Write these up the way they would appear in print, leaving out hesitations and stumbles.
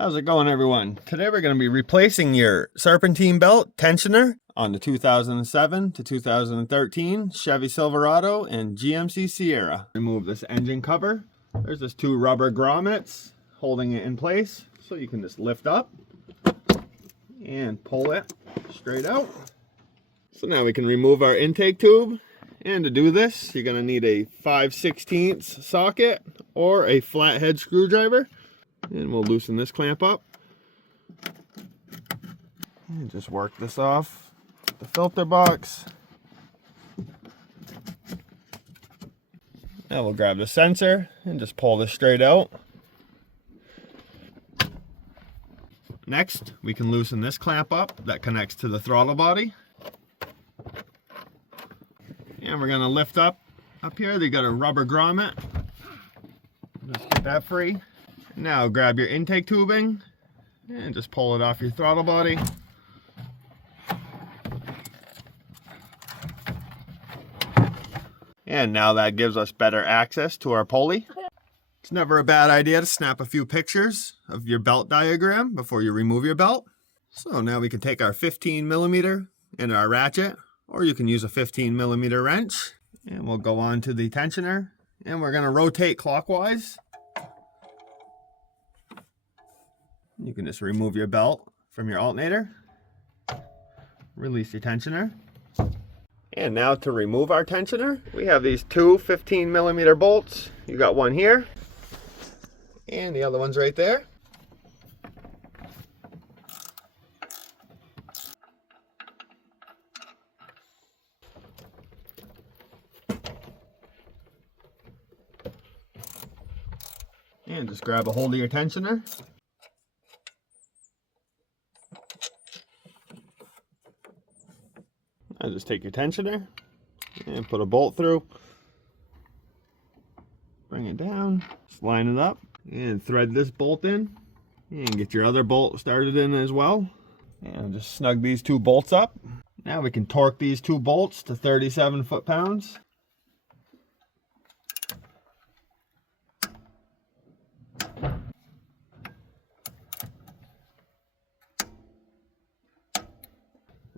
How's it going, everyone? Today we're going to be replacing your Serpentine belt tensioner on the 2007 to 2013 Chevy Silverado and GMC Sierra. Remove this engine cover. There's just two rubber grommets holding it in place, so you can just lift up and pull it straight out. So now we can remove our intake tube, and to do this you're going to need a 5/16 socket or a flathead screwdriver. And we'll loosen this clamp up and just work this off the filter box. Now we'll grab the sensor and just pull this straight out. Next, we can loosen this clamp up that connects to the throttle body. And we're going to lift up here. They got a rubber grommet. Just get that free. Now grab your intake tubing and just pull it off your throttle body. And now that gives us better access to our pulley. It's never a bad idea to snap a few pictures of your belt diagram before you remove your belt. So now we can take our 15mm and our ratchet, or you can use a 15mm wrench, and we'll go on to the tensioner, and we're going to rotate clockwise. You can just remove your belt from your alternator, release your tensioner. And now to remove our tensioner, we have these two 15mm bolts. You got one here, and the other one's right there. And just grab a hold of your tensioner. Now just take your tensioner and put a bolt through. Bring it down, just line it up, and thread this bolt in. And get your other bolt started in as well. And just snug these two bolts up. Now we can torque these two bolts to 37 foot-pounds.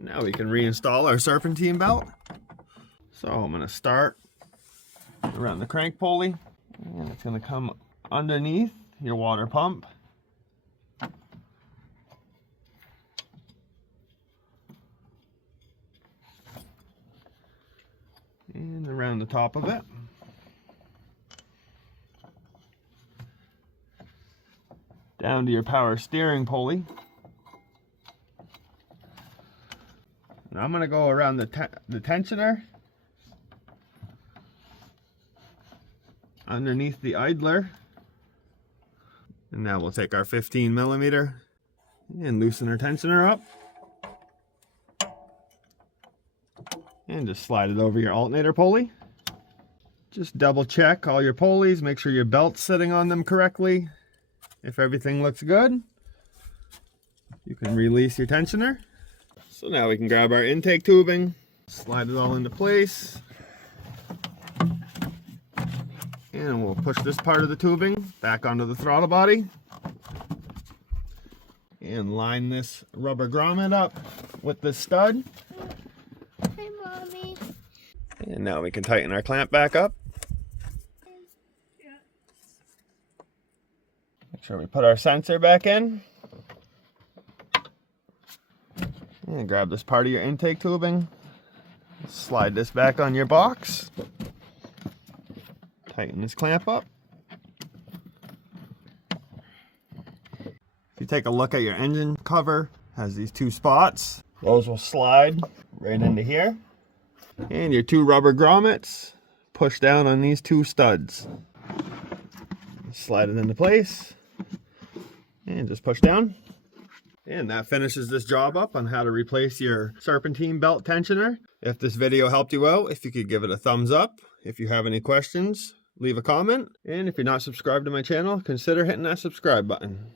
Now we can reinstall our Serpentine belt. So I'm going to start around the crank pulley, and it's going to come underneath your water pump. And around the top of it. Down to your power steering pulley. Now I'm going to go around the tensioner, underneath the idler, and now we'll take our 15mm and loosen our tensioner up, and just slide it over your alternator pulley. Just double check all your pulleys, make sure your belt's sitting on them correctly. If everything looks good, you can release your tensioner. So now we can grab our intake tubing, slide it all into place, and we'll push this part of the tubing back onto the throttle body, and line this rubber grommet up with this stud. Hi, Mommy. And now we can tighten our clamp back up. Make sure we put our sensor back in. And grab this part of your intake tubing, slide this back on your box, tighten this clamp up. If you take a look at your engine cover, it has these two spots. Those will slide right into here. And your two rubber grommets push down on these two studs. Slide it into place and just push down. And that finishes this job up on how to replace your Serpentine belt tensioner. If this video helped you out, if you could give it a thumbs up. If you have any questions, leave a comment. And if you're not subscribed to my channel, consider hitting that subscribe button.